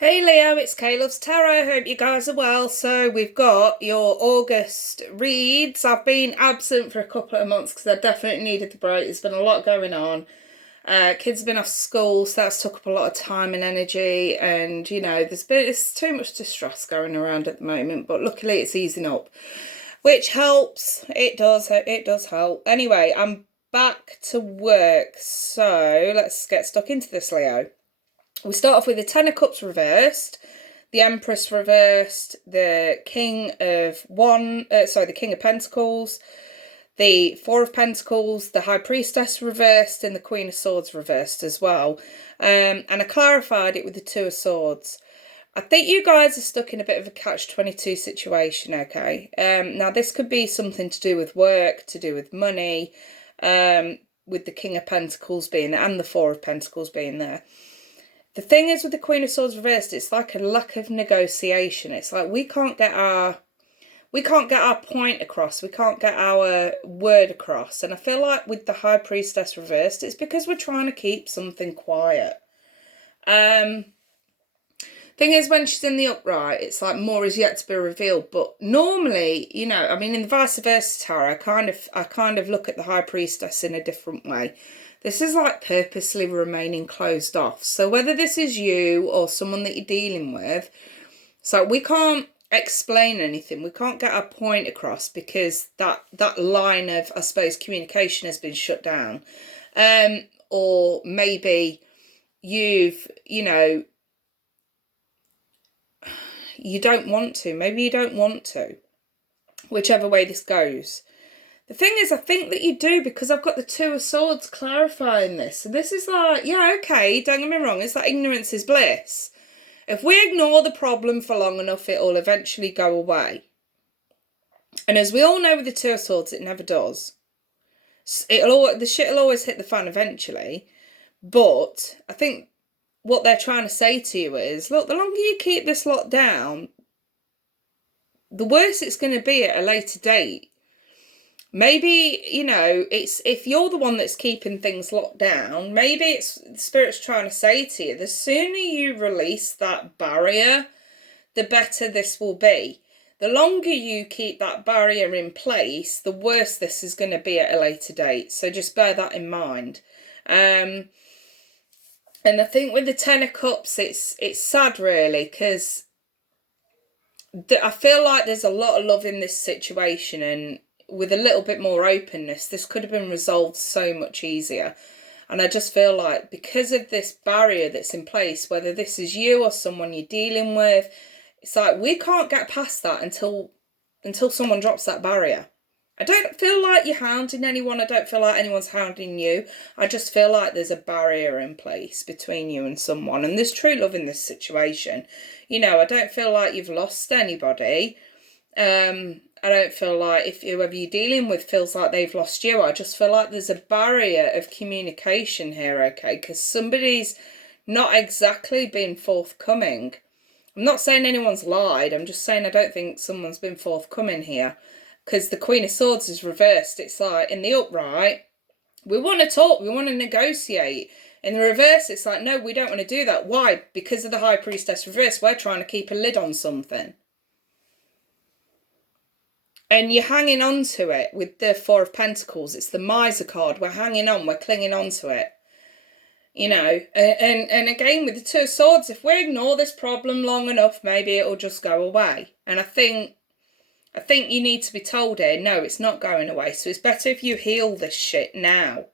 Hey Leo, it's Caleb's Tarot. Hope you guys are well. So we've got your August reads. I've been absent for a couple of months because I definitely needed the break. There's been a lot going on. Kids have been off school, so that's took up a lot of time and energy. And it's too much distress going around at the moment. But luckily, it's easing up, which helps. It does. It does help. Anyway, I'm back to work. So let's get stuck into this, Leo. We start off with the Ten of Cups reversed, the Empress reversed, the King of Pentacles, the Four of Pentacles, the High Priestess reversed, and the Queen of Swords reversed as well. And I clarified it with the Two of Swords. I think you guys are stuck in a bit of a catch-22 situation, okay? Now, this could be something to do with work, to do with money, with the King of Pentacles being there and the Four of Pentacles being there. The thing is with the Queen of Swords reversed, it's like a lack of negotiation. It's like we can't get our point across. We can't get our word across. And I feel like with the High Priestess reversed, it's because we're trying to keep something quiet. Thing is, when she's in the upright, it's like more is yet to be revealed. But normally, in the vice versa tarot, I kind of look at the High Priestess in a different way. This is like purposely remaining closed off. So whether this is you or someone that you're dealing with, so we can't explain anything. We can't get our point across because that line of, I suppose, communication has been shut down. Or maybe you don't want to. Maybe you don't want to. Whichever way this goes. The thing is, I think that you do because I've got the Two of Swords clarifying this. And this is like, yeah, okay, don't get me wrong. It's like ignorance is bliss. If we ignore the problem for long enough, it'll eventually go away. And as we all know with the Two of Swords, it never does. The shit will always hit the fan eventually. But I think what they're trying to say to you is, look, the longer you keep this locked down, the worse it's going to be at a later date. Maybe, it's if you're the one that's keeping things locked down, maybe it's the Spirit's trying to say to you, the sooner you release that barrier, the better this will be. The longer you keep that barrier in place, the worse this is going to be at a later date. So just bear that in mind. And I think with the Ten of Cups, it's sad really, because I feel like there's a lot of love in this situation, and with a little bit more openness, this could have been resolved so much easier. And I just feel like because of this barrier that's in place, whether this is you or someone you're dealing with, it's like we can't get past that until someone drops that barrier. I don't feel like you're hounding anyone. I don't feel like anyone's hounding you. I just feel like there's a barrier in place between you and someone. And there's true love in this situation. I don't feel like you've lost anybody. I don't feel like if whoever you're dealing with feels like they've lost you. I just feel like there's a barrier of communication here, okay? Because somebody's not exactly been forthcoming. I'm not saying anyone's lied. I'm just saying I don't think someone's been forthcoming here. Because the Queen of Swords is reversed. It's like in the upright, we want to talk. We want to negotiate. In the reverse, it's like, no, we don't want to do that. Why? Because of the High Priestess reverse, we're trying to keep a lid on something. And you're hanging on to it with the Four of Pentacles. It's the Miser card. We're hanging on. We're clinging on to it. And again, with the Two of Swords, if we ignore this problem long enough, maybe it'll just go away. And I think you need to be told here, no, it's not going away. So it's better if you heal this shit now.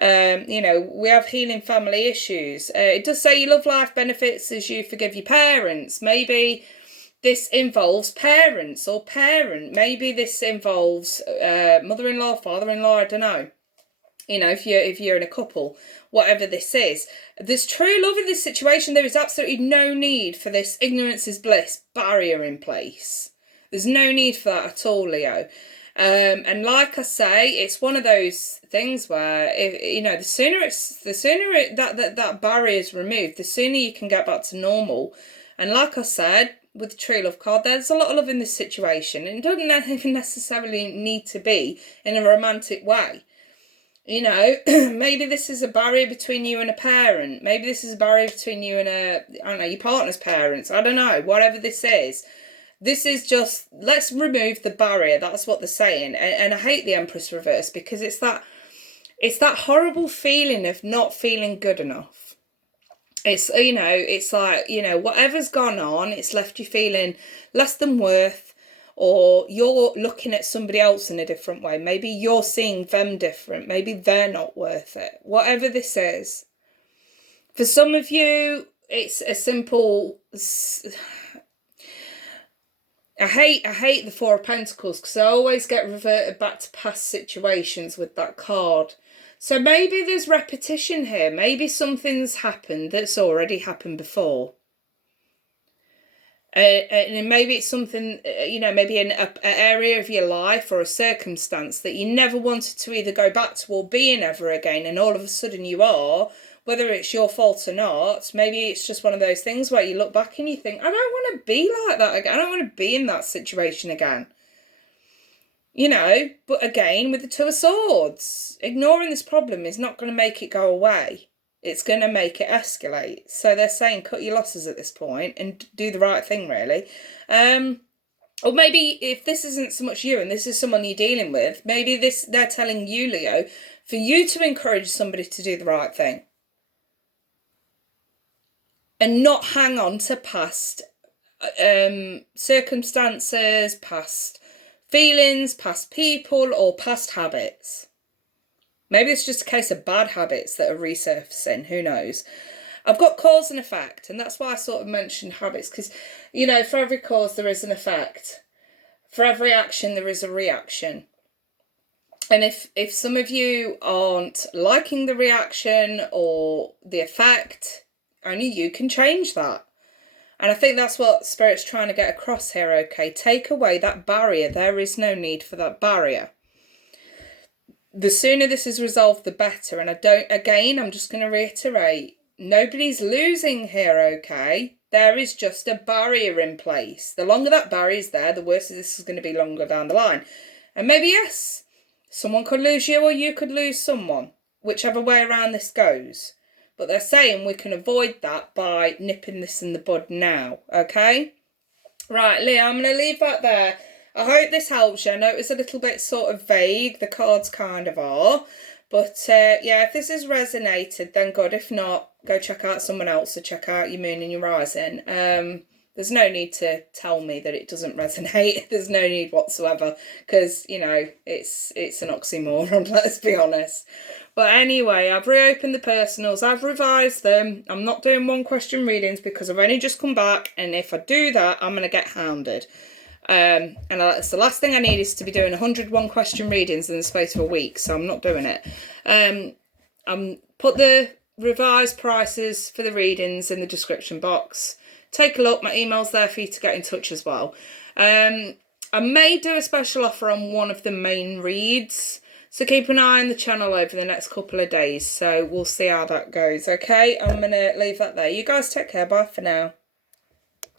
We have healing family issues. It does say your love life benefits as you forgive your parents. Maybe this involves parents or parent. Maybe this involves mother-in-law, father-in-law, I don't know. If you're in a couple, whatever this is. There's true love in this situation. There is absolutely no need for this ignorance is bliss barrier in place. There's no need for that at all, Leo. And like I say, it's one of those things where the sooner that barrier is removed, the sooner you can get back to normal. And like I said, with the True Love card, there's a lot of love in this situation. And it doesn't even necessarily need to be in a romantic way. You know, maybe this is a barrier between you and a parent. Maybe this is a barrier between you and I don't know, your partner's parents. I don't know, whatever this is. This is just, let's remove the barrier. That's what they're saying. And I hate the Empress reverse because it's that horrible feeling of not feeling good enough. It's, you know, it's like, you know, whatever's gone on, it's left you feeling less than worth, or you're looking at somebody else in a different way. Maybe you're seeing them different. Maybe they're not worth it. Whatever this is. For some of you, it's a simple... I hate the Four of Pentacles because I always get reverted back to past situations with that card. So maybe there's repetition here. Maybe something's happened that's already happened before. And maybe it's something, you know, maybe an area of your life or a circumstance that you never wanted to either go back to or be in ever again. And all of a sudden you are, whether it's your fault or not. Maybe it's just one of those things where you look back and you think, I don't want to be like that again. I don't want to be in that situation again. You know, but again, with the Two of Swords, ignoring this problem is not going to make it go away. It's going to make it escalate. So they're saying cut your losses at this point and do the right thing, really. Or maybe if this isn't so much you and this is someone you're dealing with, maybe they're telling you, Leo, for you to encourage somebody to do the right thing. And not hang on to past circumstances, past feelings, past people, or past habits. Maybe it's just a case of bad habits that are resurfacing. Who knows? I've got cause and effect, and that's why I sort of mentioned habits, because, you know, for every cause there is an effect. For every action there is a reaction. And if some of you aren't liking the reaction or the effect, only you can change that. And I think that's what Spirit's trying to get across here, okay? Take away that barrier. There is no need for that barrier. The sooner this is resolved, the better. And I'm just going to reiterate, nobody's losing here, okay? There is just a barrier in place. The longer that barrier is there, the worse this is going to be longer down the line. And maybe, yes, someone could lose you or you could lose someone, whichever way around this goes. But they're saying we can avoid that by nipping this in the bud now, okay? Right, Leo, I'm going to leave that there. I hope this helps you. I know it was a little bit sort of vague. The cards kind of are. But, yeah, if this has resonated, then good. If not, go check out someone else or check out your moon and your rising. There's no need to tell me that it doesn't resonate. There's no need whatsoever. Because, you know, it's an oxymoron, let's be honest. But anyway, I've reopened the personals. I've revised them. I'm not doing one question readings because I've only just come back. And if I do that, I'm going to get hounded. And that's the last thing I need is to be doing 101 question readings in the space of a week. So I'm not doing it. I'm put the revised prices for the readings in the description box. Take a look. My email's there for you to get in touch as well. I may do a special offer on one of the main reads. So keep an eye on the channel over the next couple of days. So we'll see how that goes. Okay, I'm going to leave that there. You guys take care. Bye for now.